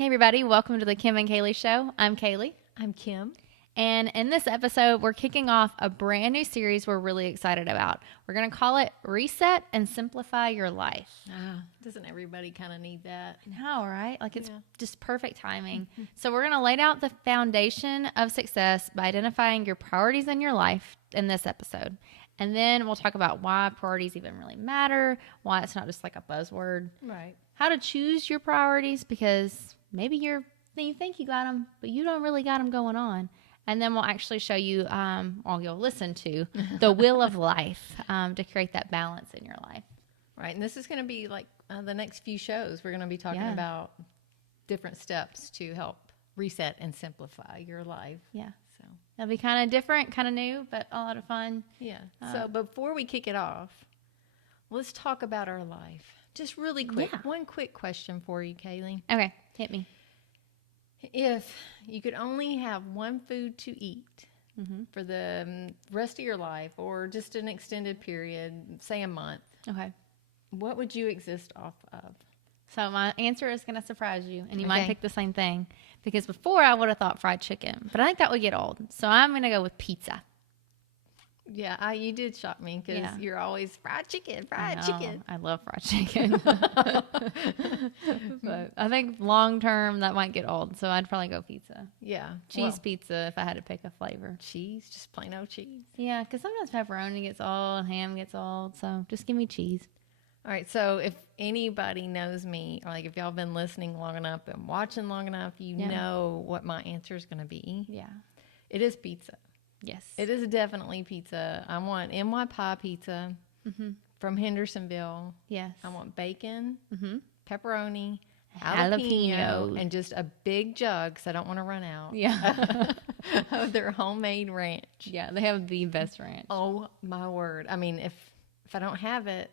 Hey everybody, welcome to the Kim and Kalee Show. I'm Kalee. I'm Kim. And in this episode, we're kicking off a brand new series we're really excited about. We're going to call it Reset and Simplify Your Life. Doesn't everybody kind of need that? I know, right? Like it's just perfect timing. So we're going to lay out the foundation of success by identifying your priorities in your life in this episode. And then we'll talk about why priorities even really matter, why it's not just like a buzzword. Right. How to choose your priorities, because maybe you think you got them, but you don't really got them going on. And then we'll actually show you, or you'll listen to, the wheel of life to create that balance in your life. Right. And this is going to be like the next few shows. We're going to be talking about different steps to help reset and simplify your life. Yeah. So it'll be kind of different, kind of new, but a lot of fun. Yeah. So before we kick it off, let's talk about our life. Just really quick. Yeah. One quick question for you, Kalee. Okay. Hit me. If you could only have one food to eat for the rest of your life or just an extended period, say a month, Okay. what would you exist off of? So my answer is going to surprise you, and you might pick the same thing. Because before I would have thought fried chicken, but I think that would get old. So I'm going to go with pizza. Yeah, you did shock me because you're always fried chicken. I love fried chicken. But I think long term that might get old, so I'd probably go pizza. Yeah. Cheese pizza if I had to pick a flavor. Cheese, just plain old cheese. Yeah, because sometimes pepperoni gets old, ham gets old, so just give me cheese. All right, so if anybody knows me, or like if y'all have been listening long enough and watching long enough, you know what my answer is going to be. Yeah. It is pizza. Yes. It is definitely pizza. I want NY Pie pizza from Hendersonville. Yes. I want bacon, pepperoni, Jalapenos. and just a big jug because I don't want to run out. Yeah. Of their homemade ranch. Yeah, they have the best ranch. Oh, my word. I mean, if I don't have it,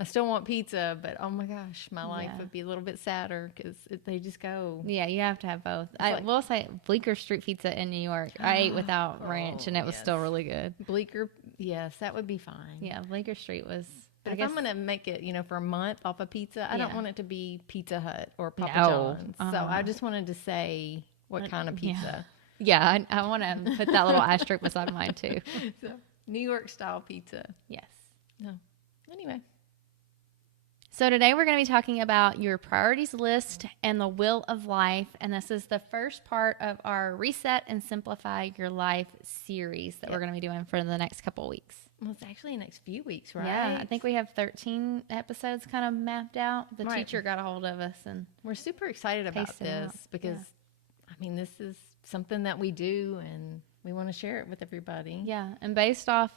I still want pizza, but oh my gosh, my life would be a little bit sadder because they just go. Yeah, you have to have both. I will say Bleecker Street Pizza in New York, I ate without ranch, and it was still really good. Bleecker, yes, that would be fine. Yeah, Bleecker Street was. But if I'm going to make it, for a month off of pizza, I don't want it to be Pizza Hut or Papa No. John's. So I just wanted to say what kind of pizza. Yeah, I want to put that little asterisk beside mine too. So, New York style pizza. Yes. No. Anyway. So today we're going to be talking about your priorities list and the wheel of life. And this is the first part of our Reset and Simplify Your Life series that we're going to be doing for the next couple of weeks. Well, it's actually the next few weeks, right? Yeah, I think we have 13 episodes kind of mapped out. The teacher got a hold of us, and we're super excited about this because, I mean, this is something that we do and we want to share it with everybody. Yeah, and based off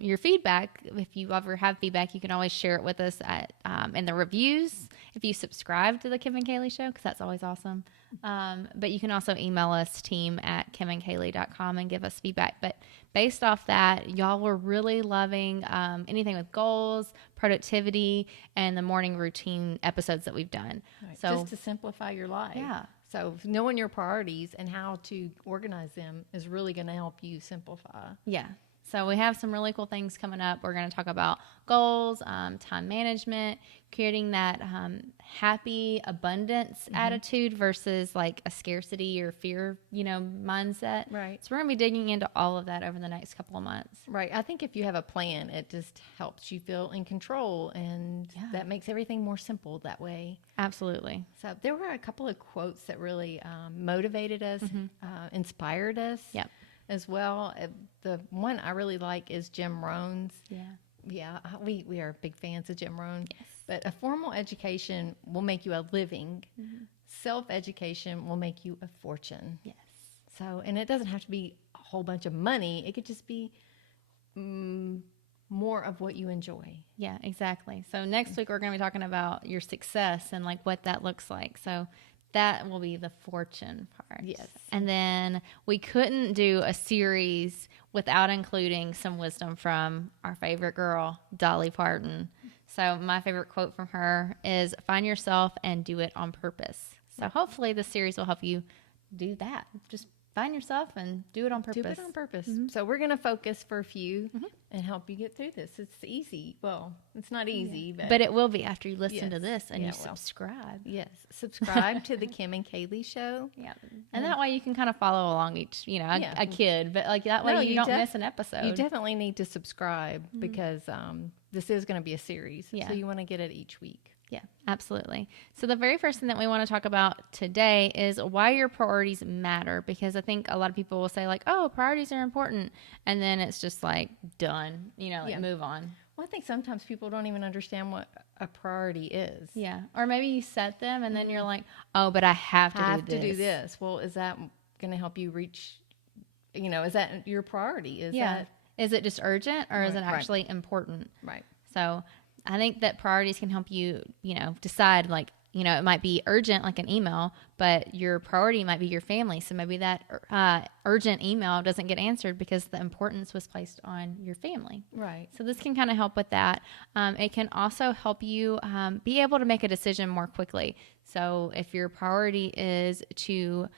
your feedback, if you ever have feedback, you can always share it with us at in the reviews. If you subscribe to the Kim and Kalee Show, because that's always awesome. But you can also email us, team@kimandkalee.com, and give us feedback. But based off that, y'all were really loving anything with goals, productivity, and the morning routine episodes that we've done. Right. So just to simplify your life. Yeah. So knowing your priorities and how to organize them is really going to help you simplify. Yeah. So we have some really cool things coming up. We're going to talk about goals, time management, creating that happy abundance attitude versus like a scarcity or fear, mindset. Right. So we're going to be digging into all of that over the next couple of months. Right. I think if you have a plan, it just helps you feel in control, and that makes everything more simple that way. Absolutely. So there were a couple of quotes that really motivated us, inspired us. Yep. As well. The one I really like is Jim Rohn's. Yeah. Yeah, we are big fans of Jim Rohn. Yes. But a formal education will make you a living. Self-education will make you a fortune. Yes. So, and it doesn't have to be a whole bunch of money. It could just be more of what you enjoy. Yeah, exactly. So next week we're going to be talking about your success and like what that looks like. So that will be the fortune part. Yes. And then we couldn't do a series without including some wisdom from our favorite girl, Dolly Parton. So my favorite quote from her is, "Find yourself and do it on purpose." So hopefully this series will help you do that. Just find yourself and do it on purpose. Do it on purpose. So we're going to focus for a few and help you get through this. It's easy. Well, it's not easy, but it will be after you listen to this and you well, subscribe. Yes. Subscribe to the Kim and Kalee show. Yeah. And that way you can kind of follow along each, a kid, but like that way you don't miss an episode. You definitely need to subscribe because this is going to be a series. Yeah. So you want to get it each week. Yeah, absolutely. So the very first thing that we want to talk about today is why your priorities matter, because I think a lot of people will say like, oh, priorities are important. And then it's just like done, move on. Well, I think sometimes people don't even understand what a priority is. Yeah. Or maybe you set them and then you're like, oh, but I have to do this. Well, is that going to help you reach, is that your priority? Is it just urgent or is it actually important? Right. So I think that priorities can help you, decide like, it might be urgent, like an email, but your priority might be your family. So maybe that urgent email doesn't get answered because the importance was placed on your family. Right. So this can kind of help with that. It can also help you be able to make a decision more quickly. So if your priority is to,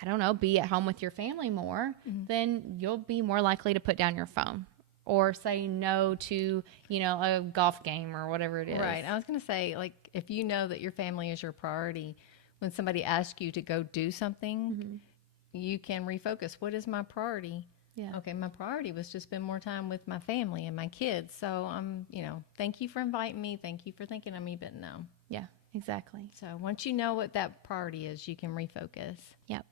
I don't know, be at home with your family more, then you'll be more likely to put down your phone. Or say no to, a golf game or whatever it is. Right. I was going to say, like, if you know that your family is your priority, when somebody asks you to go do something, you can refocus. What is my priority? Yeah. Okay, my priority was to spend more time with my family and my kids. So, thank you for inviting me. Thank you for thinking of me, but no. Yeah, exactly. So once you know what that priority is, you can refocus. Yep.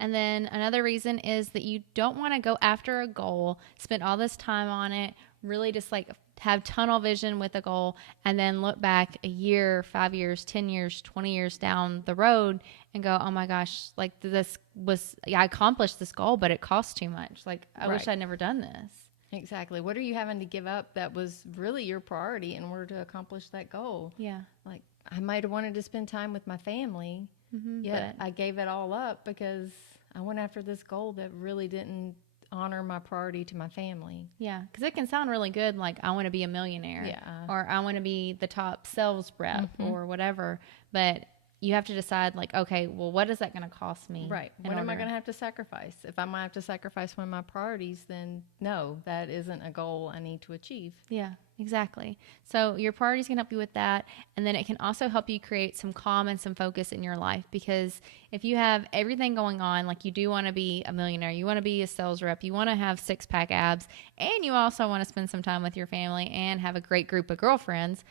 And then another reason is that you don't want to go after a goal, spend all this time on it, really just like have tunnel vision with a goal, and then look back a year, 5 years, 10 years, 20 years down the road and go, oh my gosh, like I accomplished this goal, but it cost too much. Like I wish I'd never done this. Exactly. What are you having to give up that was really your priority in order to accomplish that goal? Yeah. Like I might have wanted to spend time with my family. But I gave it all up because I went after this goal that really didn't honor my priority to my family. Yeah, because it can sound really good, like I want to be a millionaire, or I want to be the top sales rep, or whatever. But you have to decide, like, okay, well, what is that going to cost me? Right. What am I going to have to sacrifice? If I might have to sacrifice one of my priorities, then no, that isn't a goal I need to achieve. Yeah, exactly. So your priorities can help you with that. And then it can also help you create some calm and some focus in your life, because if you have everything going on, like you do want to be a millionaire, you want to be a sales rep, you want to have 6-pack abs, and you also want to spend some time with your family and have a great group of girlfriends,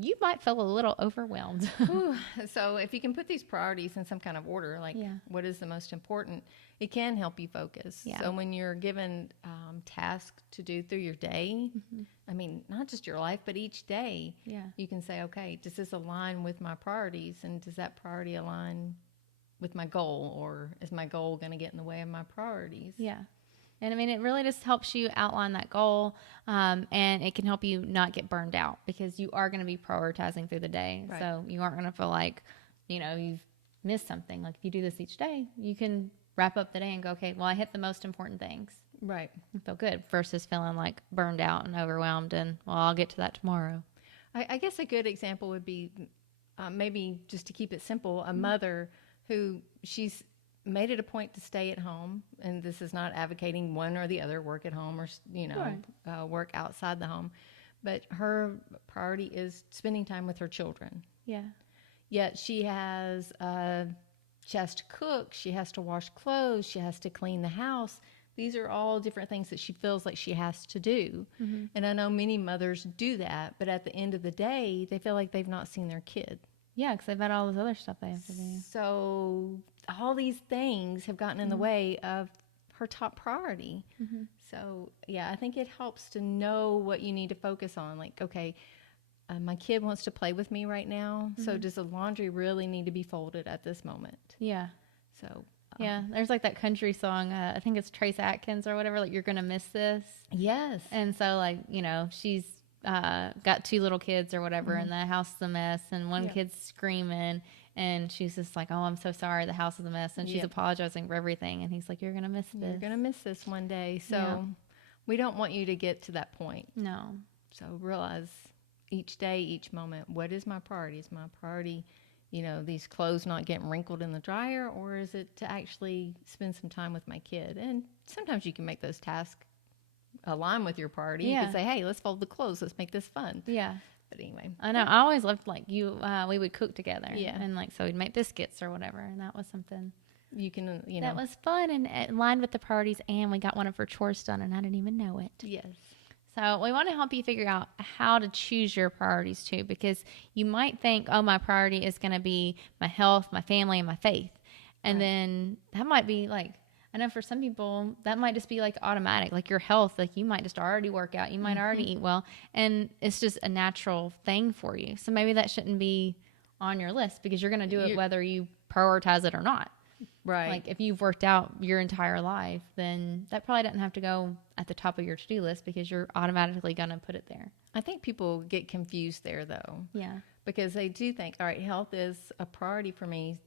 you might feel a little overwhelmed. So if you can put these priorities in some kind of order, like what is the most important, it can help you focus. Yeah. So when you're given tasks to do through your day, I mean, not just your life, but each day, you can say, okay, does this align with my priorities? And does that priority align with my goal? Or is my goal going to get in the way of my priorities? Yeah. And I mean, it really just helps you outline that goal, and it can help you not get burned out, because you are going to be prioritizing through the day. Right. So you aren't going to feel like, you've missed something. Like if you do this each day, you can wrap up the day and go, okay, well, I hit the most important things. Right. And feel good versus feeling like burned out and overwhelmed and, well, I'll get to that tomorrow. I guess a good example would be maybe just to keep it simple, a mother who she's made it a point to stay at home, and this is not advocating one or the other, work at home or work outside the home, but her priority is spending time with her children. Yeah. Yet she has to cook, she has to wash clothes, she has to clean the house. These are all different things that she feels like she has to do. And I know many mothers do that, but at the end of the day, they feel like they've not seen their kid. Yeah, because they've got all this other stuff they have to do. So all these things have gotten in the way of her top priority. So, yeah, I think it helps to know what you need to focus on. Like, okay, my kid wants to play with me right now, so does the laundry really need to be folded at this moment? Yeah. So, yeah, there's like that country song, I think it's Trace Atkins or whatever, like, you're going to miss this. Yes. And so, like, she's got 2 little kids or whatever, and the house is a mess, and one kid's screaming, and she's just like, oh, I'm so sorry, the house is a mess, and she's apologizing for everything, and he's like, you're gonna miss this. You're gonna miss this one day. So we don't want you to get to that point. No. So realize each day, each moment, what is my priority? Is my priority these clothes not getting wrinkled in the dryer, or is it to actually spend some time with my kid? And sometimes you can make those tasks align with your priority. You Yeah. can say, hey, let's fold the clothes. Let's make this fun. Yeah. But anyway. I know. I always loved we would cook together. Yeah. And so we'd make biscuits or whatever. And that was something You can, that was fun and it aligned with the priorities. And we got one of her chores done and I didn't even know it. Yes. So we want to help you figure out how to choose your priorities too, because you might think, oh, my priority is going to be my health, my family, and my faith. And then that might be like, I know for some people that might just be like automatic, like your health, like you might just already work out, you might already eat well, and it's just a natural thing for you. So maybe that shouldn't be on your list because you're going to do it whether you prioritize it or not. Right. Like if you've worked out your entire life, then that probably doesn't have to go at the top of your to-do list because you're automatically going to put it there. I think people get confused there though. Yeah. Because they do think, all right, health is a priority for me.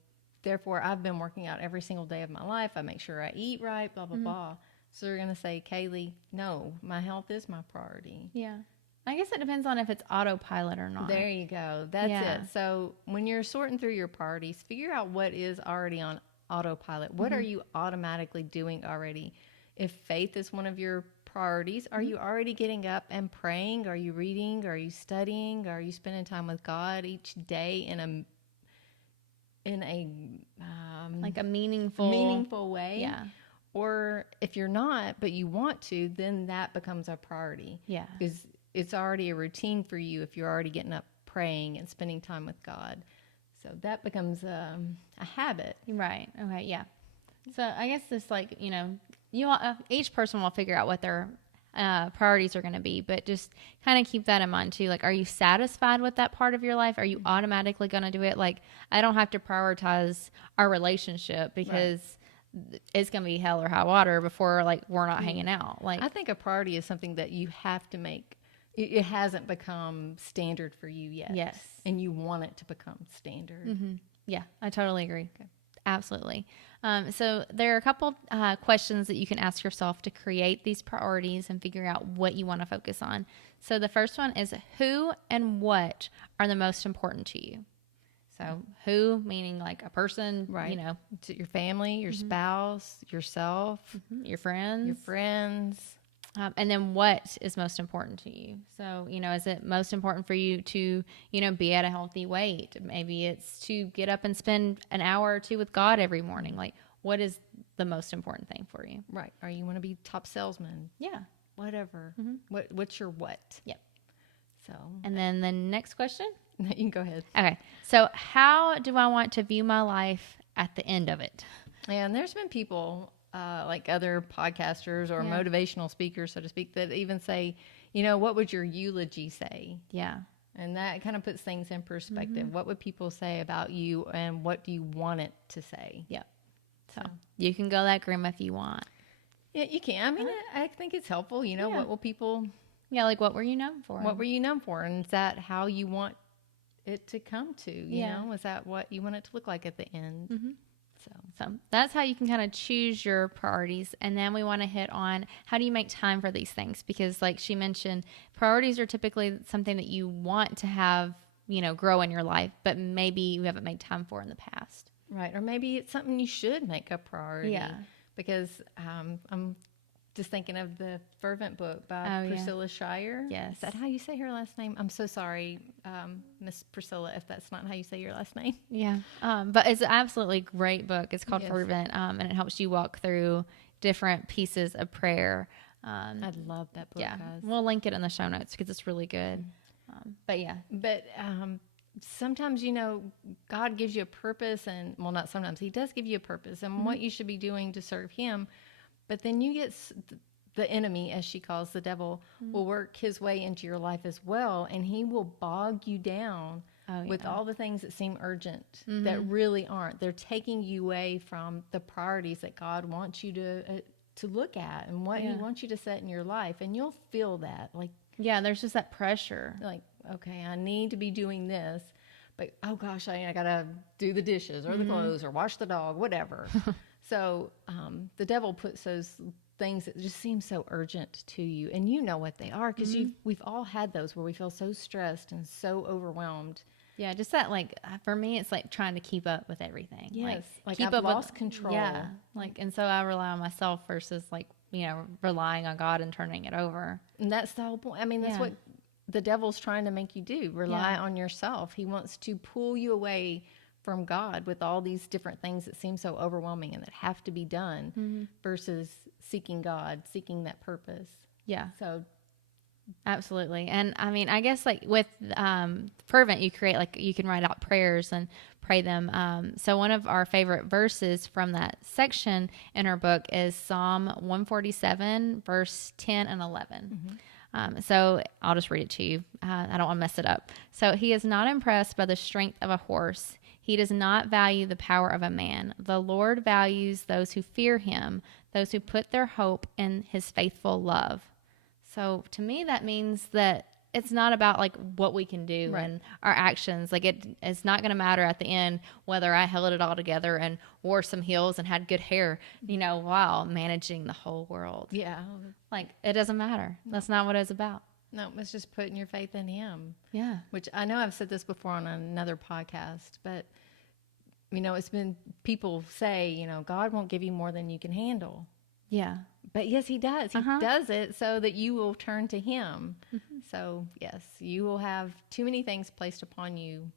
Therefore, I've been working out every single day of my life. I make sure I eat right, blah, blah, blah. So they're going to say, Kalee, no, my health is my priority. Yeah. I guess it depends on if it's autopilot or not. There you go. That's it. So when you're sorting through your priorities, figure out what is already on autopilot. What are you automatically doing already? If faith is one of your priorities, are you already getting up and praying? Are you reading? Are you studying? Are you spending time with God each day in a like a meaningful way? Yeah. Or if you're not, but you want to, then that becomes a priority. Yeah. Because it's already a routine for you if you're already getting up praying and spending time with God. So that becomes a habit. Right. Okay. Yeah. So I guess this, like, each person will figure out what their priorities are going to be, but just kind of keep that in mind too. Like, are you satisfied with that part of your life? Are you automatically going to do it? Like, I don't have to prioritize our relationship because it's going to be hell or high water before like we're not hanging out. Like, I think a priority is something that you have to make. It hasn't become standard for you yet. Yes. And you want it to become standard. Mm-hmm. Yeah, I totally agree. Okay. Absolutely. So there are a couple questions that you can ask yourself to create these priorities and figure out what you want to focus on. So the first one is who and what are the most important to you? So who, meaning like a person, Right. To your family, your spouse, yourself, your friends. your friends. And then what is most important to you? So, is it most important for you to, be at a healthy weight? Maybe it's to get up and spend an hour or two with God every morning. Like, what is the most important thing for you? Right. Or you want to be top salesman. Yeah. Whatever. What's your what? Yep. So. And then the next question? You can go ahead. Okay. So how do I want to view my life at the end of it? And there's been people like other podcasters or motivational speakers, so to speak, that even say, what would your eulogy say? Yeah. And that kind of puts things in perspective. What would people say about you and what do you want it to say? Yep. So you can go that grim if you want. Yeah, you can. I mean, I think it's helpful. What will people... Yeah, like what were you known for? What were you known for? And is that how you want it to come to? You know? Is that what you want it to look like at the end? Mm-hmm. So that's how you can kind of choose your priorities. And then we want to hit on how do you make time for these things? Because like she mentioned, priorities are typically something that you want to have, grow in your life, but maybe you haven't made time for in the past. Right. Or maybe it's something you should make a priority. Yeah. Because I'm just thinking of the Fervent book by Priscilla Shirer. Yes. Is that how you say her last name? I'm so sorry, Miss Priscilla, if that's not how you say your last name. Yeah. But it's an absolutely great book. It's called Fervent, and it helps you walk through different pieces of prayer. I love that book, guys. We'll link it in the show notes because it's really good. But sometimes, God gives you a purpose and, well, not sometimes, he does give you a purpose and what you should be doing to serve him. But then you get the enemy, as she calls the devil, will work his way into your life as well. And he will bog you down with all the things that seem urgent that really aren't. They're taking you away from the priorities that God wants you to look at and what he wants you to set in your life. And you'll feel that. There's just that pressure. Like, okay, I need to be doing this. But, oh, gosh, I got to do the dishes or the clothes or wash the dog, whatever. So the devil puts those things that just seem so urgent to you, and you know what they are because we've all had those where we feel so stressed and so overwhelmed. Yeah, just that, like, for me, it's like trying to keep up with everything. Yes, like keep I've up lost with, control. Yeah, like, and so I rely on myself versus, like, relying on God and turning it over. And that's the whole point. I mean, that's Yeah. what the devil's trying to make you do. Rely Yeah. on yourself. He wants to pull you away from God with all these different things that seem so overwhelming and that have to be done versus seeking God, seeking that purpose. Yeah. So Absolutely. And I mean, I guess like with fervent, you create, like, you can write out prayers and pray them. So one of our favorite verses from that section in our book is Psalm 147, verse 10 and 11. So I'll just read it to you. I don't want to mess it up. So he is not impressed by the strength of a horse. He does not value the power of a man. The Lord values those who fear him, those who put their hope in his faithful love. So to me, that means that it's not about like what we can do and our actions. Like it's not going to matter at the end whether I held it all together and wore some heels and had good hair, while managing the whole world. yeah, Like it doesn't matter. That's not what it's about. no, it's just putting your faith in him. Yeah. Which I know I've said this before on another podcast, but it's been people say, God won't give you more than you can handle. Yeah. But yes, he does. He does it so that you will turn to him. So yes, you will have too many things placed upon you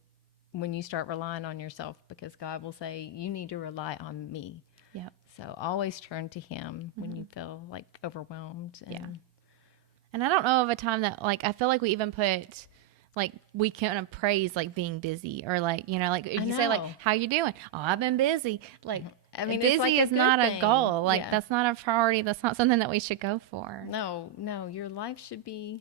when you start relying on yourself, because God will say, you need to rely on me. Yeah. So always turn to him when you feel like overwhelmed. And And I don't know of a time that, like, I feel like we even put, like, we kind of praise, like, being busy, or, like, like, if you say, like, how you doing? Oh, I've been busy. Like, I mean, busy it's like is not thing. a goal. Like, that's not a priority. That's not something that we should go for. No, your life should be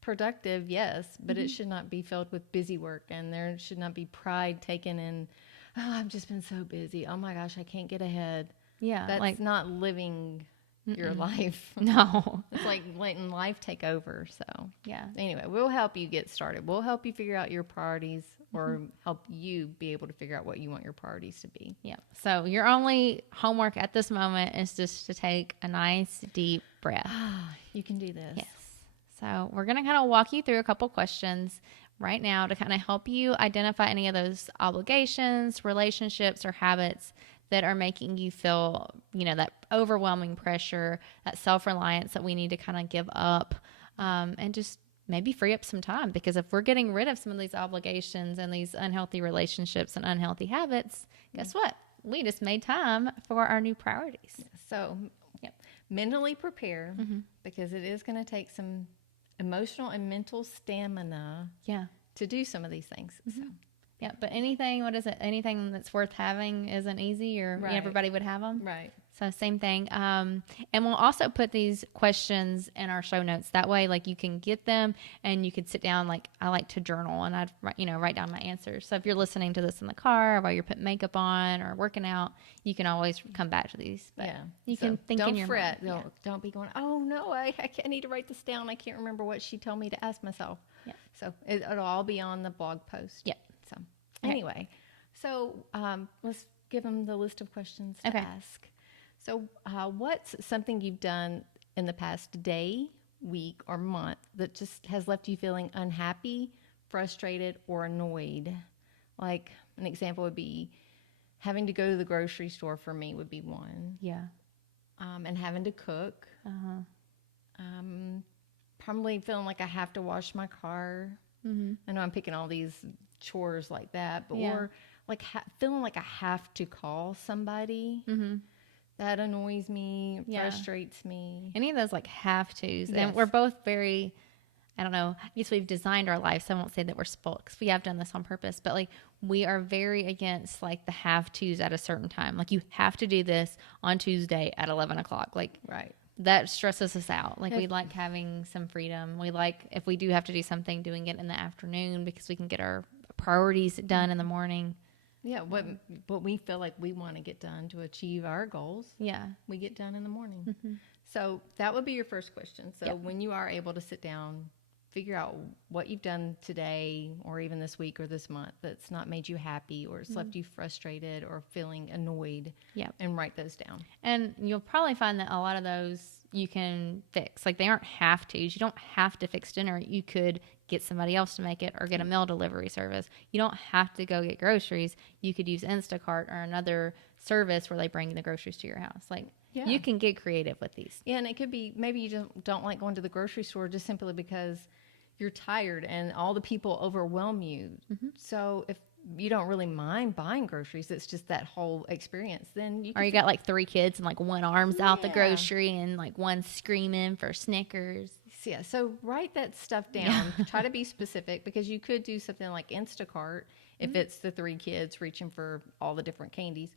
productive, yes, but it should not be filled with busy work, and there should not be pride taken in, oh, I've just been so busy. Oh my gosh, I can't get ahead. Yeah. That's like, not living your life. no. It's like letting life take over. So Yeah. anyway, we'll help you get started. We'll help you figure out your priorities, or help you be able to figure out what you want your priorities to be. Yeah. So your only homework at this moment is just to take a nice deep breath. You can do this. Yes. So we're going to kind of walk you through a couple questions right now to kind of help you identify any of those obligations, relationships, or habits that are making you feel, that overwhelming pressure, that self-reliance that we need to kind of give up, and just maybe free up some time. Because if we're getting rid of some of these obligations and these unhealthy relationships and unhealthy habits, guess what? We just made time for our new priorities. So mentally prepare, because it is going to take some emotional and mental stamina to do some of these things. So. Yeah, but anything anything that's worth having isn't easy, or everybody would have them. Right. So same thing. And we'll also put these questions in our show notes. That way, like, you can get them and you could sit down. Like, I like to journal, and I'd write down my answers. So if you're listening to this in the car, or while you're putting makeup on or working out, you can always come back to these. But you can think in your fret. mind. Don't be going, oh no, I need to write this down. I can't remember what she told me to ask myself. Yeah. So it'll all be on the blog post. Yeah. So anyway, let's give them the list of questions to ask. So what's something you've done in the past day, week, or month that just has left you feeling unhappy, frustrated, or annoyed? Like, an example would be having to go to the grocery store. For me, would be one. Yeah. And having to cook. Probably feeling like I have to wash my car. I know I'm picking all these chores like that, but or like feeling like I have to call somebody. That annoys me, frustrates me. Any of those, like, have tos. Yes. And we're both very, I don't know, I guess we've designed our life, so I won't say that we're spoiled, because we have done this on purpose, but, like, we are very against, like, the have tos at a certain time. Like, you have to do this on Tuesday at 11 o'clock. Like, that stresses us out. Like, we like having some freedom. We like, if we do have to do something, doing it in the afternoon, because we can get our priorities done in the morning. Yeah, what we feel like we want to get done to achieve our goals, we get done in the morning. So that would be your first question. So when you are able to sit down, figure out what you've done today, or even this week or this month, that's not made you happy, or it's left you frustrated or feeling annoyed, and write those down. And you'll probably find that a lot of those you can fix. Like, they aren't have tos. You don't have to fix dinner. You could get somebody else to make it or get a meal delivery service. You don't have to go get groceries. You could use Instacart or another service where they bring the groceries to your house. Like, you can get creative with these. Yeah, and it could be maybe you just don't like going to the grocery store just simply because you're tired and all the people overwhelm you. So if you don't really mind buying groceries, it's just that whole experience. Then you got like 3 kids and like one arm's out the grocery and like one screaming for Snickers. Yeah, so write that stuff down. Try to be specific, because you could do something like Instacart if it's the 3 kids reaching for all the different candies.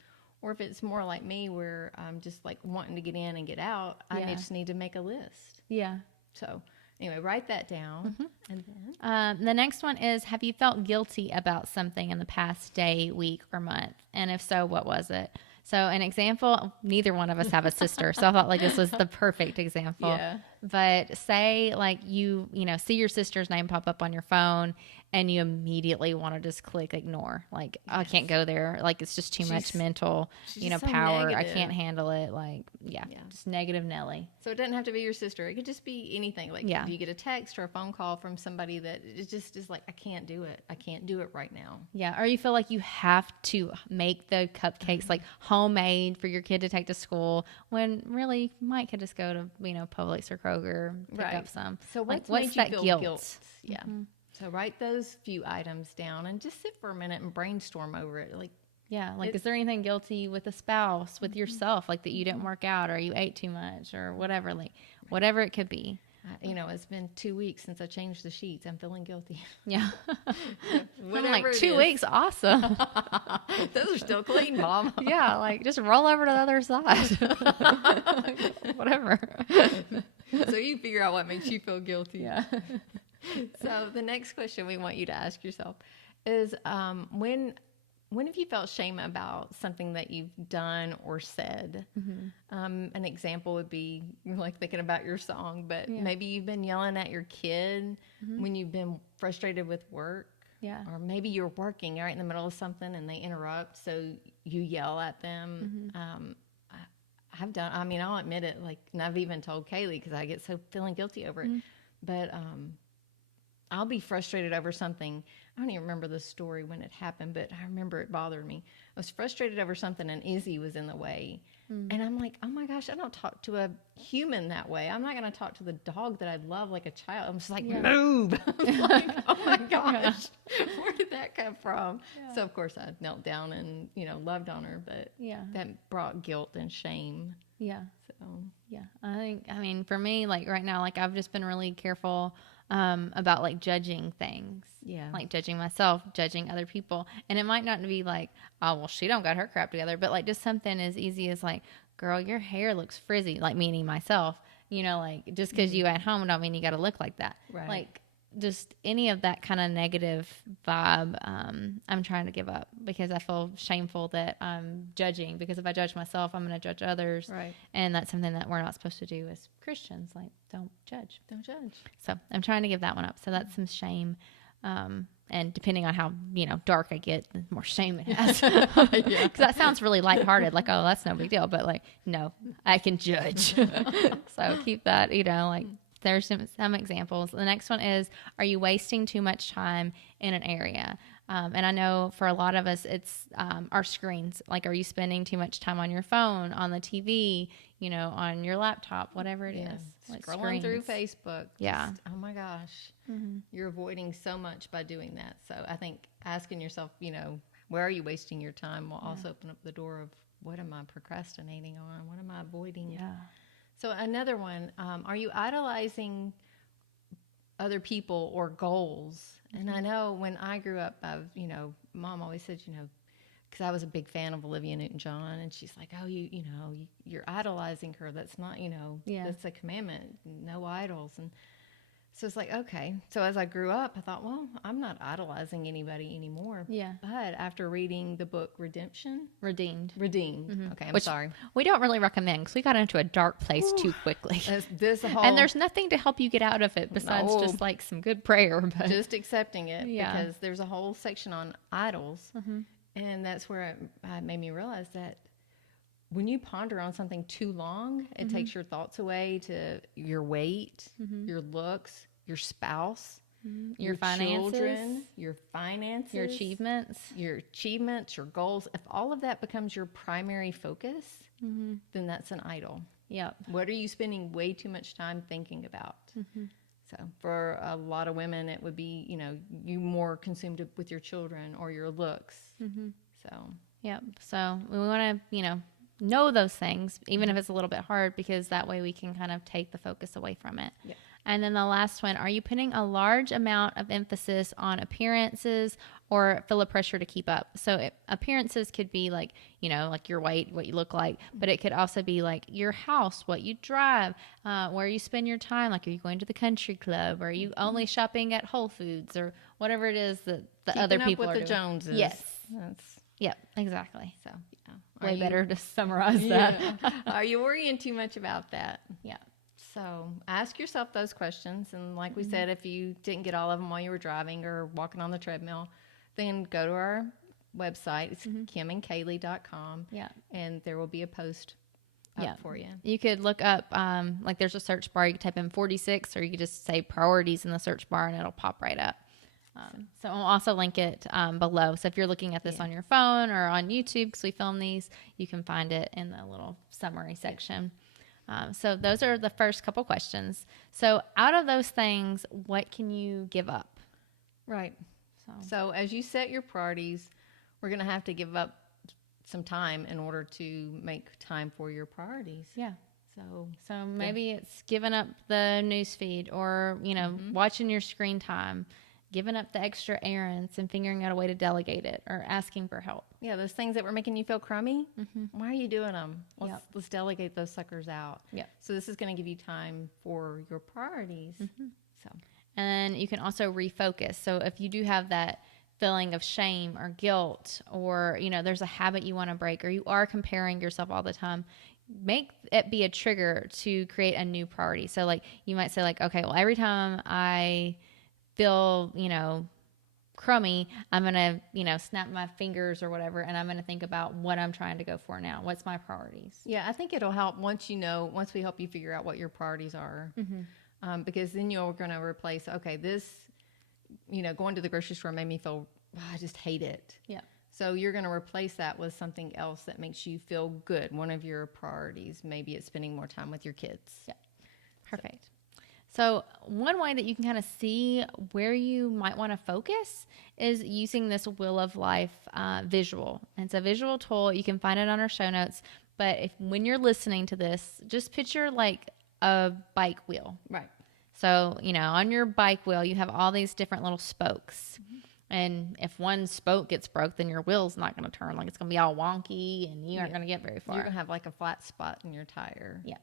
Or if it's more like me, where I'm just like wanting to get in and get out, I just need to make a list. Yeah. So anyway, write that down. And then the next one is, have you felt guilty about something in the past day, week, or month? And if so, what was it? So an example, neither one of us have a sister. So I thought like this was the perfect example. Yeah. But say like you see your sister's name pop up on your phone and you immediately want to just click ignore. Like, oh, I can't go there. Like, it's just too much mental, so power. negative. I can't handle it. Like, just negative Nelly. So it doesn't have to be your sister. It could just be anything. Like if you get a text or a phone call from somebody that it just is like, I can't do it. I can't do it right now. Yeah. Or you feel like you have to make the cupcakes like homemade for your kid to take to school, when really you might could just go to, Publix or Kroger, pick up some. So what's made that you feel guilt? Yeah. So write those few items down and just sit for a minute and brainstorm over it. Like, is there anything guilty with a spouse, with yourself, like that you didn't work out or you ate too much or whatever, like whatever it could be. It's been 2 weeks since I changed the sheets. I'm feeling guilty. Yeah. Whatever. I'm like 2 weeks, awesome. Those are still clean, Mom. Yeah, like just roll over to the other side. Whatever. So you figure out what makes you feel guilty. Yeah. So the next question we want you to ask yourself is, when have you felt shame about something that you've done or said? An example would be like thinking about your song, but maybe you've been yelling at your kid when you've been frustrated with work. Yeah. Or maybe you're working right in the middle of something and they interrupt, so you yell at them. I'll admit it, like, and I've even told Kalee, because I get so feeling guilty over it. But I'll be frustrated over something. I don't even remember the story when it happened, but I remember it bothered me. I was frustrated over something, and Izzy was in the way. And I'm like, oh my gosh, I don't talk to a human that way. I'm not going to talk to the dog that I love like a child. I'm just like, move. I'm like, oh my gosh, where did that come from? Yeah. So of course I knelt down and, loved on her, but that brought guilt and shame. Yeah. So I mean, for me, like right now, like I've just been really careful about like judging things. Yeah. Like judging myself, judging other people. And it might not be like, oh, well, she don't got her crap together, but like just something as easy as like, girl, your hair looks frizzy, like meaning myself, like just because you at home don't mean you got to look like that. Right. Like just any of that kind of negative vibe, I'm trying to give up, because I feel shameful that I'm judging, because if I judge myself, I'm going to judge others. Right. And that's something that we're not supposed to do as Christians. Like, don't judge. Don't judge. So I'm trying to give that one up. So that's some shame. And depending on how, dark I get, the more shame it has. Because that sounds really lighthearted. Like, oh, that's no big deal. But like, no, I can judge. So keep that, like, there's some examples. The next one is, are you wasting too much time in an area? And I know for a lot of us, it's our screens. Like, are you spending too much time on your phone, on the TV, on your laptop, whatever it is? Like scrolling through Facebook. Yeah. Oh my gosh. You're avoiding so much by doing that. So I think asking yourself, where are you wasting your time will also open up the door of, what am I procrastinating on? What am I avoiding? Yeah. So another one, are you idolizing other people or goals? And I know when I grew up, Mom always said, because I was a big fan of Olivia Newton-John, and she's like, oh, you're idolizing her. That's not, that's a commandment, no idols. And so it's like, okay. So as I grew up, I thought, well, I'm not idolizing anybody anymore. Yeah. But after reading the book Redeemed. Okay, I'm sorry. We don't really recommend, because we got into a dark place too quickly. And there's nothing to help you get out of it besides just like some good prayer. But just accepting it, because there's a whole section on idols. And that's where it made me realize that when you ponder on something too long, it takes your thoughts away to your weight, your looks, your spouse, Your finances, children, your finances, your achievements. your goals. If all of that becomes your primary focus, then that's an idol. Yep. What are you spending way too much time thinking about? So for a lot of women, it would be, you more consumed with your children or your looks. So, Yep. So we want to, know those things, even if it's a little bit hard, because that way we can kind of take the focus away from it. Yep. And then the last one, are you putting a large amount of emphasis on appearances or feel a pressure to keep up? So appearances could be like, like your weight, what you look like, but it could also be like your house, what you drive, where you spend your time. Like, are you going to the country club? Or are you only shopping at Whole Foods or whatever it is that the other people are with the doing? Joneses. Yes. That's, Yep, exactly. So yeah. way better to summarize that. Are you worrying too much about that? Yeah. So ask yourself those questions. And like we said, if you didn't get all of them while you were driving or walking on the treadmill, then go to our website. It's kimandkalee.com. Yeah. And there will be a post up for you. You could look up, like there's a search bar. You could type in 46, or you could just say priorities in the search bar and it'll pop right up. So I'll also link it below. So if you're looking at this on your phone or on YouTube, because we film these, you can find it in the little summary section. So those are the first couple questions. So out of those things, what can you give up? Right. So as you set your priorities, we're going to have to give up some time in order to make time for your priorities. Yeah. So maybe it's giving up the news feed or, watching your screen time, giving up the extra errands and figuring out a way to delegate it or asking for help. Yeah, those things that were making you feel crummy, why are you doing them? Let's delegate those suckers out. Yeah. So this is going to give you time for your priorities. So, and you can also refocus. So if you do have that feeling of shame or guilt, or, there's a habit you want to break, or you are comparing yourself all the time, make it be a trigger to create a new priority. So like you might say like, okay, well, every time I feel, crummy, I'm going to, snap my fingers or whatever. And I'm going to think about what I'm trying to go for now. What's my priorities? Yeah, I think it'll help once we help you figure out what your priorities are. Because then you're going to replace, okay, this, going to the grocery store made me feel, I just hate it. Yeah. So you're going to replace that with something else that makes you feel good. One of your priorities, maybe it's spending more time with your kids. Yeah. Perfect. So one way that you can kind of see where you might want to focus is using this Wheel of Life visual. And it's a visual tool. You can find it on our show notes. But when you're listening to this, just picture like a bike wheel. Right. So, on your bike wheel, you have all these different little spokes. And if one spoke gets broke, then your wheel's not going to turn. Like, it's going to be all wonky and you aren't going to get very far. You're going to have like a flat spot in your tire. Yeah.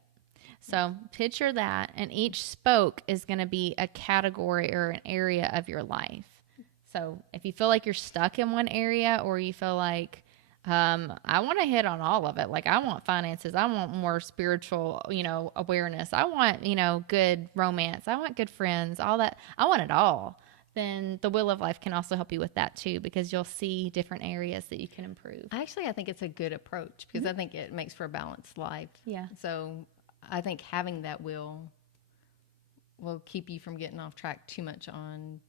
So picture that, and each spoke is going to be a category or an area of your life. So if you feel like you're stuck in one area, or you feel like, I want to hit on all of it. Like, I want finances. I want more spiritual, awareness. I want, good romance. I want good friends, all that. I want it all. Then the Wheel of Life can also help you with that too, because you'll see different areas that you can improve. Actually, I think it's a good approach because I think it makes for a balanced life. Yeah. So I think having that will keep you from getting off track too much on,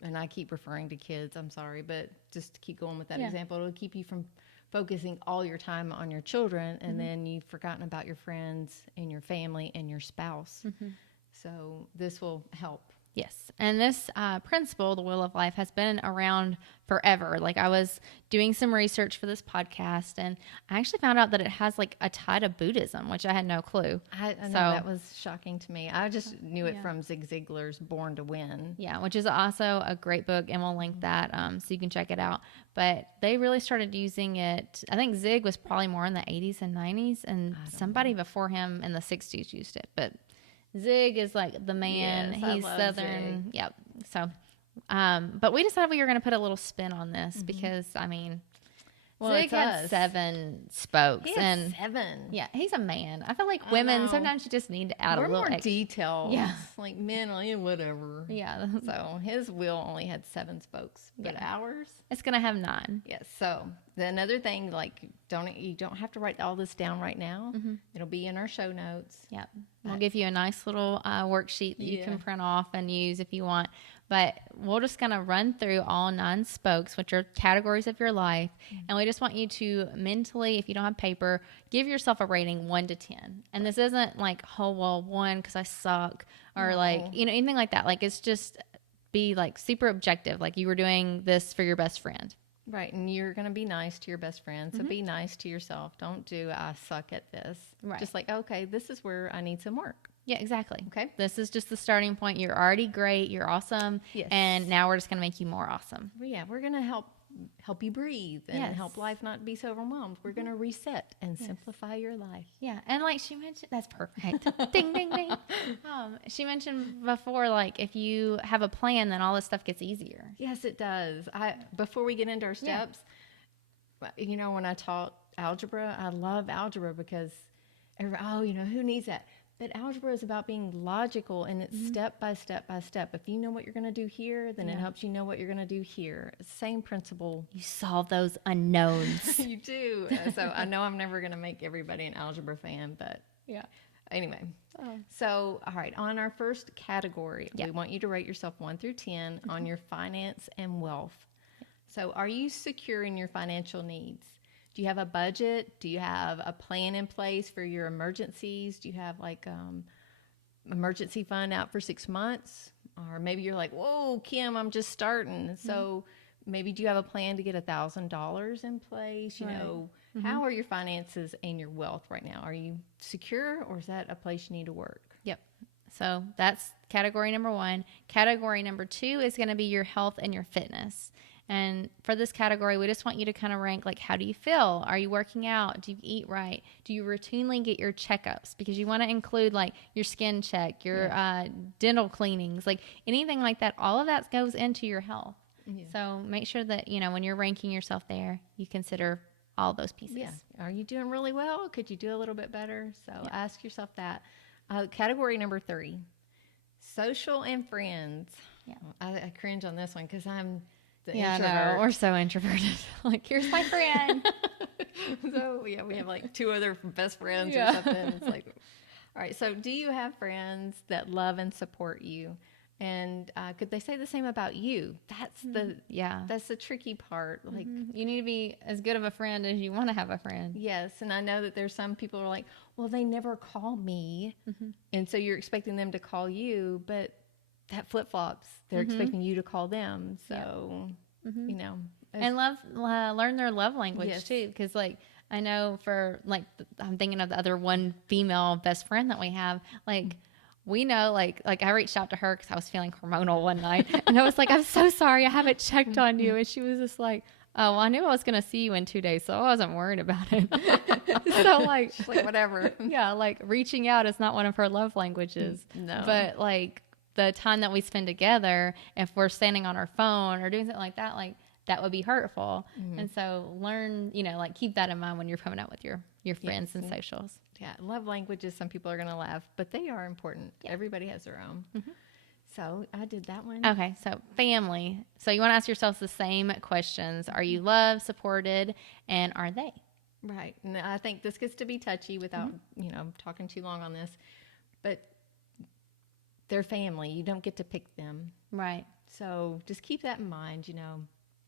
and I keep referring to kids, I'm sorry, but just to keep going with that example, it'll keep you from focusing all your time on your children, and then you've forgotten about your friends and your family and your spouse. So this will help. Yes. And this principle, the Wheel of Life, has been around forever. Like, I was doing some research for this podcast, and I actually found out that it has like a tie to Buddhism, which I had no clue. I know that was shocking to me. I just knew it from Zig Ziglar's Born to Win. Yeah, which is also a great book, and we'll link that so you can check it out. But they really started using it. I think Zig was probably more in the 80s and 90s, and somebody before him in the 60s used it. But Zig is like the man. Yes, he's I love Southern. Zig. Yep. So, but we decided we were going to put a little spin on this because, I mean, Zig had 7 spokes. He had 7. Yeah, he's a man. I feel like women, sometimes you just need to add a little more extra detail. Yeah. Like men, whatever. Yeah. So his wheel only had 7 spokes, but ours? It's going to have 9. Yes. So Another thing, like, you don't have to write all this down right now. It'll be in our show notes. Yep. We'll give you a nice little worksheet that you can print off and use if you want. But we're just going to run through all 9 spokes, which are categories of your life. And we just want you to mentally, if you don't have paper, give yourself a rating 1 to 10. And this isn't like, oh, well, 1 because I suck, or like, anything like that. Like, it's just be like super objective. Like you were doing this for your best friend. Right, and you're going to be nice to your best friend, so be nice to yourself. Don't do, I suck at this. Right. Just like, okay, this is where I need some work. Yeah, exactly. Okay. This is just the starting point. You're already great. You're awesome. Yes. And now we're just going to make you more awesome. Well, yeah, we're going to help you breathe and help life not be so overwhelmed. We're going to reset and simplify your life. Yeah, and like she mentioned, that's perfect. Ding, ding, ding. She mentioned before, like if you have a plan, then all this stuff gets easier. Yes, it does. Before we get into our steps, when I taught algebra, I love algebra because, who needs that? But algebra is about being logical, and it's step by step by step. If you know what you're going to do here, then it helps you know what you're going to do here. Same principle. You solve those unknowns. You do. So I know I'm never going to make everybody an algebra fan, but anyway. So, all right, on our first category, we want you to rate yourself 1 through 10 on your finance and wealth. So are you secure in your financial needs? Do you have a budget? Do you have a plan in place for your emergencies? Do you have like emergency fund out for 6 months? Or maybe you're like, whoa, Kim, I'm just starting. So maybe do you have a plan to get $1,000 in place? You know, how are your finances and your wealth right now? Are you secure, or is that a place you need to work? Yep. So that's category number 1. Category number 2 is going to be your health and your fitness. And for this category, we just want you to kind of rank, like, how do you feel? Are you working out? Do you eat right? Do you routinely get your checkups? Because you want to include, like, your skin check, your dental cleanings, like anything like that. All of that goes into your health. Yeah. So make sure that, when you're ranking yourself there, you consider all those pieces. Yeah. Are you doing really well? Could you do a little bit better? So ask yourself that. Category number 3, social and friends. Yeah. I cringe on this one because I'm the introvert. No, we're so introverted. Like, here's my friend. So, we have like 2 other best friends or something. It's like, all right. So do you have friends that love and support you? And could they say the same about you? That's that's the tricky part. Like, you need to be as good of a friend as you want to have a friend. Yes, and I know that there's some people who are like, well, they never call me, and so you're expecting them to call you, but that flip flops. They're expecting you to call them. So and learn their love language too, because like I know for like I'm thinking of the other one female best friend that we have, like. We know, like I reached out to her because I was feeling hormonal one night, and I was like, "I'm so sorry, I haven't checked on you." And she was just like, "Oh, well, I knew I was going to see you in 2 days, so I wasn't worried about it." So like, she's like, whatever. Yeah, like reaching out is not one of her love languages. No, but like the time that we spend together, if we're standing on our phone or doing something like that would be hurtful. And so learn, like keep that in mind when you're coming out with your friends and socials. Yeah, love languages, some people are going to laugh, but they are important. Yeah. Everybody has their own. So I did that one. Okay, so family. So you want to ask yourselves the same questions. Are you loved, supported, and are they? Right. And I think this gets to be touchy without, talking too long on this. But they're family. You don't get to pick them. Right. So just keep that in mind,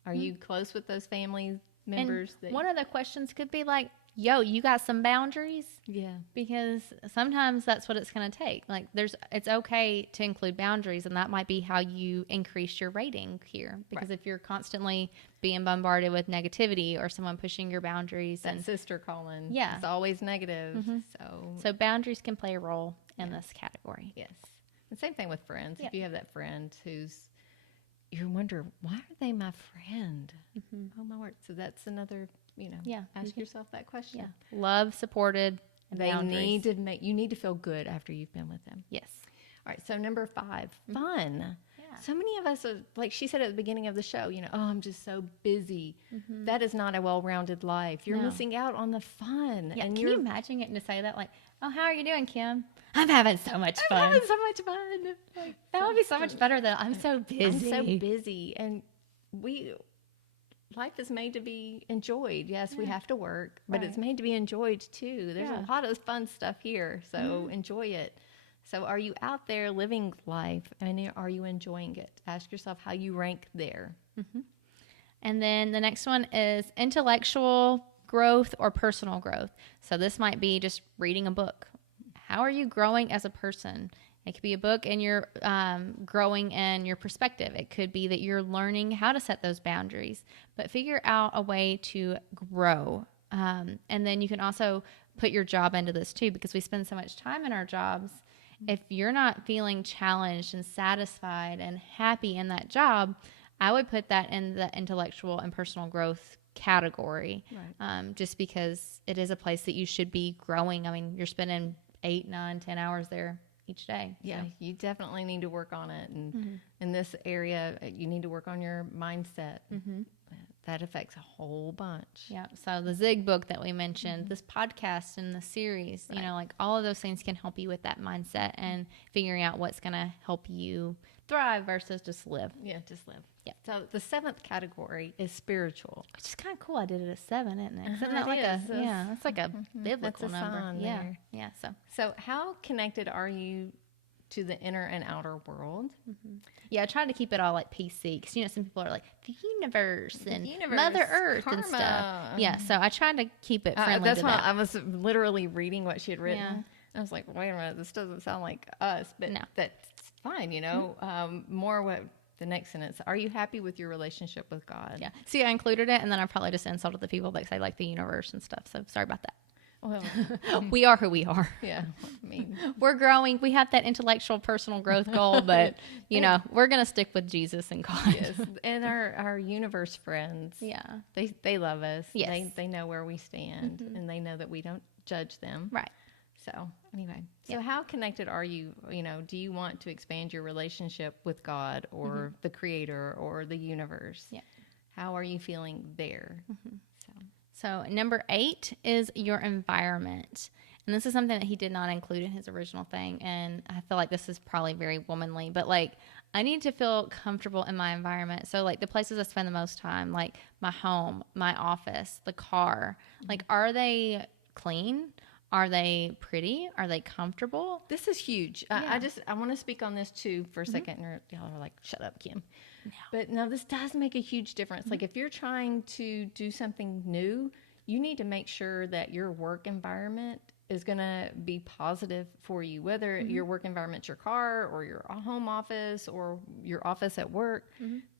Are you close with those family members? And one of the questions could be like, yo, you got some boundaries? Yeah. Because sometimes that's what it's going to take. Like it's okay to include boundaries, and that might be how you increase your rating here. Because if you're constantly being bombarded with negativity or someone pushing your boundaries. That sister calling. Yeah. It's always negative. So boundaries can play a role in this category. Yes. And same thing with friends. If you have that friend you wonder, why are they my friend? Oh my word. So that's another, ask yourself that question. Yeah. Love, supported, and boundaries. You need to feel good after you've been with them. Yes. All right. So number 5, fun. Yeah. So many of us are, like she said at the beginning of the show, oh, I'm just so busy. That is not a well-rounded life. You're missing out on the fun. Yeah. And can you imagine getting to say that? Like, oh, how are you doing, Kim? I'm having so much fun. Like, that would be so much better than I'm so busy. I'm so busy. And life is made to be enjoyed. Yes, we have to work, but it's made to be enjoyed too. There's a lot of fun stuff here, so enjoy it. So are you out there living life, and are you enjoying it? Ask yourself how you rank there. And then the next one is intellectual growth or personal growth. So this might be just reading a book. How are you growing as a person? It could be a book and you're growing in your perspective. It could be that you're learning how to set those boundaries, but figure out a way to grow. And then you can also put your job into this too, because we spend so much time in our jobs. If you're not feeling challenged and satisfied and happy in that job, I would put that in the intellectual and personal growth category, just because it is a place that you should be growing. I mean, you're spending 8, 9, 10 hours there each day. Yeah, so you definitely need to work on it. And in this area, you need to work on your mindset. That affects a whole bunch. Yeah. So the Zig book that we mentioned, this podcast and the series, you know, like all of those things can help you with that mindset and figuring out what's going to help you thrive versus just live. Yeah, just live. Yeah. So the 7th category is spiritual. Which is kind of cool. I did it as 7, isn't it? Isn't that like that's like a biblical number. Yeah. There. Yeah. So how connected are you to the inner and outer world? Yeah, I try to keep it all like PC, because you know some people are like the universe and Mother Earth karma. And stuff. Yeah, so I try to keep it friendly. That's to why that. I was literally reading what she had written. Yeah. I was like, wait a minute, this doesn't sound like us, but that's fine, you know. More what the next sentence: are you happy with your relationship with God? Yeah. See, I included it, and then I probably just insulted the people that say like the universe and stuff. So sorry about that. Well, we are who we are. Yeah, I mean, we're growing. We have that intellectual, personal growth goal, but you know, we're gonna stick with Jesus and God. Yes, and our universe friends. Yeah, they love us. Yes, they know where we stand, and they know that we don't judge them. Right. So anyway, so how connected are you? You know, do you want to expand your relationship with God or the Creator or the universe? Yeah. How are you feeling there? So number 8 is your environment. And this is something that he did not include in his original thing. And I feel like this is probably very womanly, but like I need to feel comfortable in my environment. So like the places I spend the most time, like my home, my office, the car, like are they clean? Are they pretty? Are they comfortable? This is huge. I want to speak on this too for a second. Y'all are like, shut up, Kim. No. But no, this does make a huge difference. Like if you're trying to do something new, you need to make sure that your work environment is going to be positive for you, whether your work environment's your car or your home office or your office at work.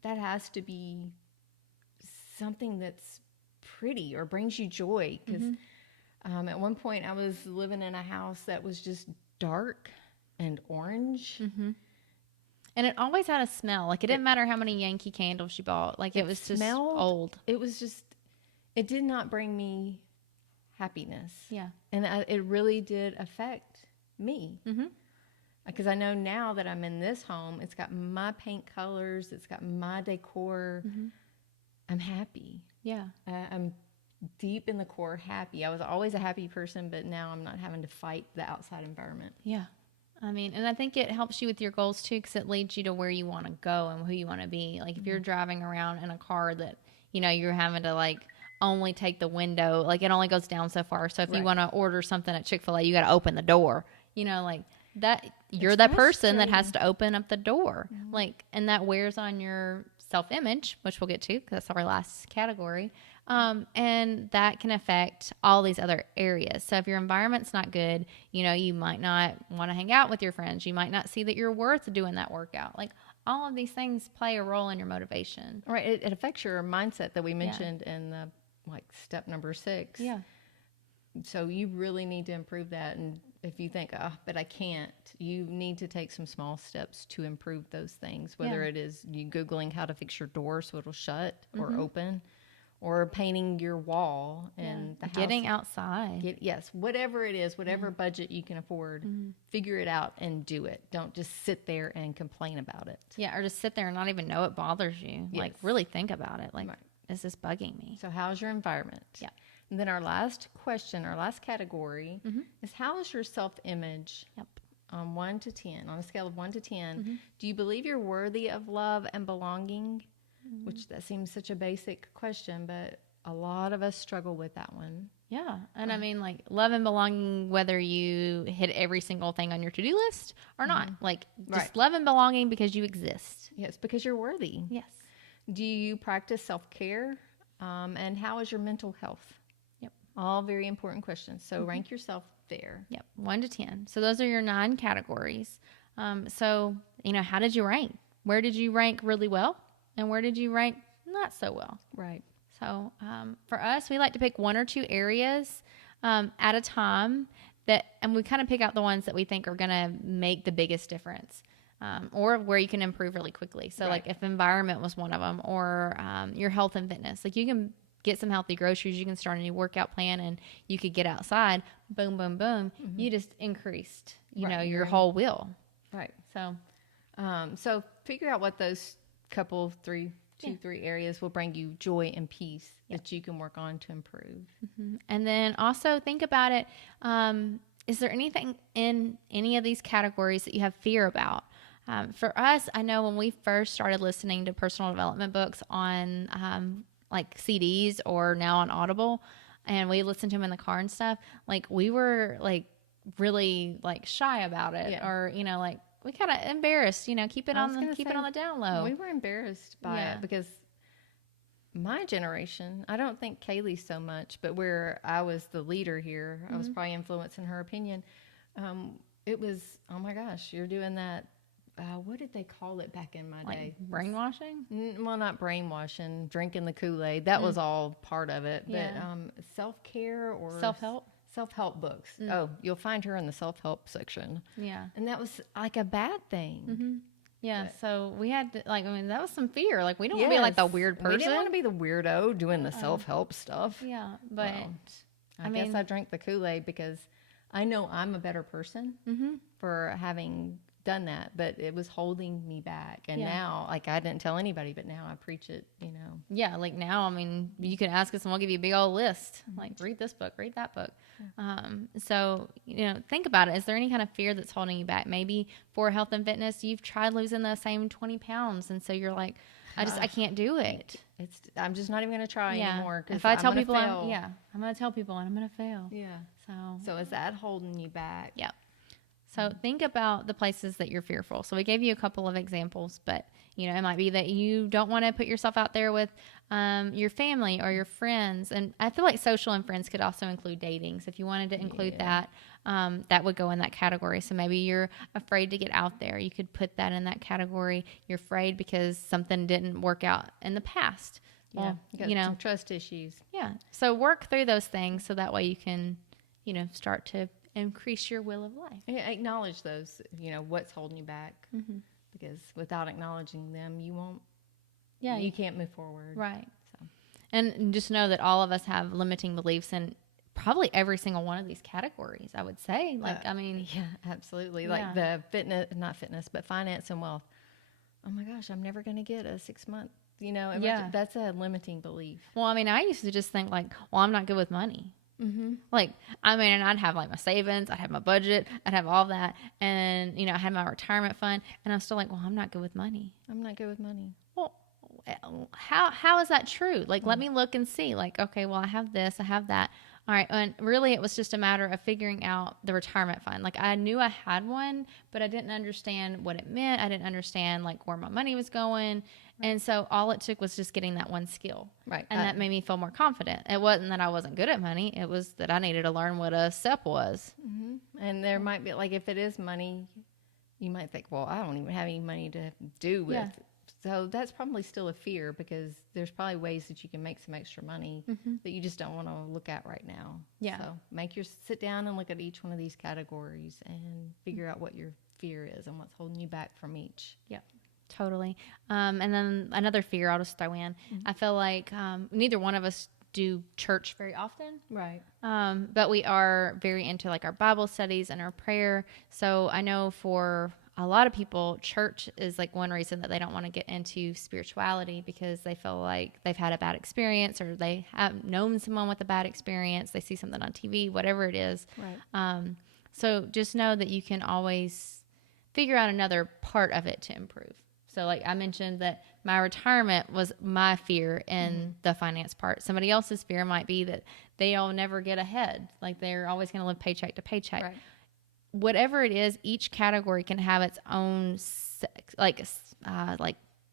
That has to be something that's pretty or brings you joy. Because at one point I was living in a house that was just dark and orange. And it always had a smell. Like, it didn't matter how many Yankee candles you bought. Like, it was just old. It was just, it did not bring me happiness. Yeah. And it really did affect me. Because I know now that I'm in this home, it's got my paint colors, it's got my decor. I'm happy. Yeah. I'm deep in the core happy. I was always a happy person, but now I'm not having to fight the outside environment. Yeah. I mean, and I think it helps you with your goals too, because it leads you to where you want to go and who you want to be. Like if you're driving around in a car that, you know, you're having to like only take the window, like it only goes down so far. So if you want to order something at Chick-fil-A, you got to open the door, you know, like that, you're that person that has to open up the door. Like, and that wears on your self-image, which we'll get to because that's our last category. And that can affect all these other areas. So if your environment's not good, you know, you might not want to hang out with your friends. You might not see that you're worth doing that workout. Like all of these things play a role in your motivation. Right. It affects your mindset that we mentioned in the like step number 6. Yeah. So you really need to improve that. And if you think, oh, but I can't, you need to take some small steps to improve those things, whether it is you Googling how to fix your door so it'll shut or open, or painting your wall and the house. Getting outside. Yes, whatever it is, whatever budget you can afford, figure it out and do it. Don't just sit there and complain about it. Yeah, or just sit there and not even know it bothers you. Yes. Like really think about it. Like, is this bugging me? So how's your environment? Yeah. And then our last question, our last category is how is your self-image? Yep. On 1 to 10, on a scale of 1 to 10, do you believe you're worthy of love and belonging? which that seems such a basic question, but a lot of us struggle with that one. Yeah. And I mean, like, love and belonging, whether you hit every single thing on your to-do list or not. Like, just love and belonging because you exist. Yes, because you're worthy. Yes. Do you practice self-care? And how is your mental health? Yep. All very important questions. So rank yourself there. Yep. 1 to 10. So those are your 9 categories. So, how did you rank? Where did you rank really well? And where did you rank not so well? Right. So for us, we like to pick 1 or 2 areas at a time and we kind of pick out the ones that we think are going to make the biggest difference or where you can improve really quickly. So like if environment was one of them or your health and fitness, like you can get some healthy groceries, you can start a new workout plan and you could get outside, boom, boom, boom. You just increased, your whole wheel. Right. So, so figure out what those couple, 3 areas will bring you joy and peace that you can work on to improve. And then also think about it. Is there anything in any of these categories that you have fear about? For us, I know when we first started listening to personal development books on like CDs or now on Audible, and we listened to them in the car and stuff, like we were like really like shy about it or, like we kind of embarrassed, keep it on the down low. We were embarrassed by it because my generation, I don't think Kalee so much, but where I was the leader here, I was probably influencing her opinion. It was, oh my gosh, you're doing that. What did they call it back in my day? Brainwashing? Well, not brainwashing, drinking the Kool-Aid. That was all part of it. But self-care or self-help books. Oh, you'll find her in the self-help section. Yeah. And that was like a bad thing. Yeah, so we had to, that was some fear. Like, we don't want to be like the weird person. We didn't want to be the weirdo doing the self-help stuff. Yeah, but I guess I drank the Kool-Aid because I know I'm a better person for having done that, but it was holding me back. And now, like, I didn't tell anybody, but now I preach it, Yeah, like now, you can ask us and we'll give you a big old list. Like, read this book, read that book. So, think about it. Is there any kind of fear that's holding you back? Maybe for health and fitness, you've tried losing the same 20 pounds. And so you're like, I can't do it. I'm just not even going to try anymore. If I tell people, I'm going to tell people and I'm going to fail. Yeah. So is that holding you back? Yeah. So think about the places that you're fearful. So we gave you a couple of examples, but it might be that you don't want to put yourself out there with your family or your friends. And I feel like social and friends could also include dating. So if you wanted to include that, that would go in that category. So maybe you're afraid to get out there. You could put that in that category. You're afraid because something didn't work out in the past. Well, you got some trust issues. Yeah. So work through those things so that way you can, start to increase your will of life. Yeah, acknowledge those, what's holding you back. Because without acknowledging them, you won't, you can't move forward. Right. So, and just know that all of us have limiting beliefs in probably every single one of these categories, I would say. Yeah, absolutely. Like the not fitness, but finance and wealth. Oh my gosh, I'm never going to get a 6-month, that's a limiting belief. Well, I used to just think like, well, I'm not good with money. And I'd have like my savings, I'd have my budget, I'd have all that. And, I had my retirement fund and I was still like, well, I'm not good with money. Well, how is that true? Like, let me look and see like, okay, well, I have this, I have that. All right. And really it was just a matter of figuring out the retirement fund. Like I knew I had one, but I didn't understand what it meant. I didn't understand like where my money was going. And so all it took was just getting that one skill. Right. And that made me feel more confident. It wasn't that I wasn't good at money. It was that I needed to learn what a SEP was. And there might be like, if it is money, you might think, well, I don't even have any money to do with. So that's probably still a fear because there's probably ways that you can make some extra money that you just don't want to look at right now. Yeah. So sit down and look at each one of these categories and figure out what your fear is and what's holding you back from each. Yeah, totally. And then another fear I'll just throw in. I feel like neither one of us do church very often. Right. But we are very into like our Bible studies and our prayer. So I know for a lot of people, church is like one reason that they don't want to get into spirituality because they feel like they've had a bad experience or they have known someone with a bad experience. They see something on TV, whatever it is. Right. So just know that you can always figure out another part of it to improve. So like I mentioned that my retirement was my fear in the finance part. Somebody else's fear might be that they'll never get ahead. Like they're always going to live paycheck to paycheck. Right. Whatever it is, each category can have its own like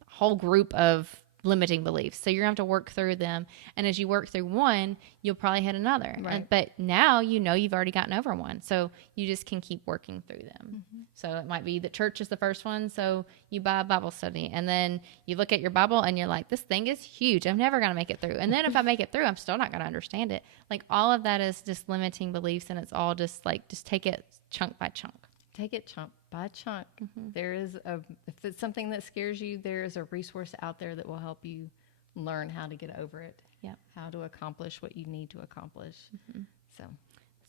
whole group of limiting beliefs. So you're gonna have to work through them, and as you work through one, you'll probably hit another. Right. But now you've already gotten over one, so you just can keep working through them. So it might be that church is the first one, so you buy a Bible study, and then you look at your Bible and you're like, this thing is huge, I'm never gonna make it through. And then if I make it through, I'm still not gonna understand it. Like all of that is just limiting beliefs, and it's all just take it chunk by chunk. Take it chunk by chunk. There is if it's something that scares you, there is a resource out there that will help you learn how to get over it. Yep. How to accomplish what you need to accomplish.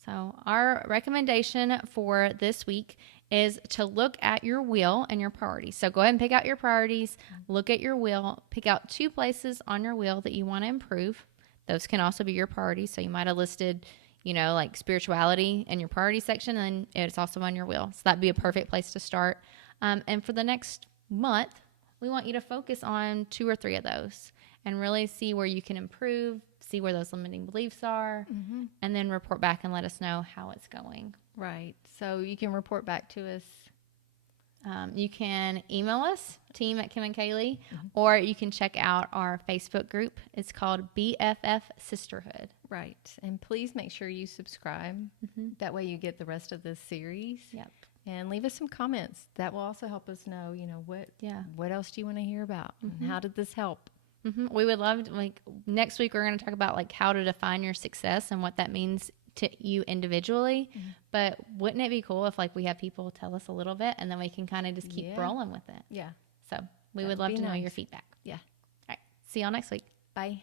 So our recommendation for this week is to look at your wheel and your priorities. So go ahead and pick out your priorities, look at your wheel, pick out 2 places on your wheel that you want to improve. Those can also be your priorities. So you might have listed like spirituality in your priority section, and it's also on your wheel. So that'd be a perfect place to start. And for the next month, we want you to focus on 2 or 3 of those and really see where you can improve, see where those limiting beliefs are, and then report back and let us know how it's going. Right. So you can report back to us. You can email us, team@KimandKalee, or you can check out our Facebook group. It's called BFF Sisterhood. Right. And please make sure you subscribe. That way you get the rest of this series. Yep. And leave us some comments. That will also help us know, what else do you want to hear about? And how did this help? We would love to, next week we're going to talk about how to define your success and what that means to you individually. But wouldn't it be cool if we have people tell us a little bit and then we can kind of just keep rolling with it? Yeah. So we would love to know your feedback. Yeah. All right. See y'all next week. Bye.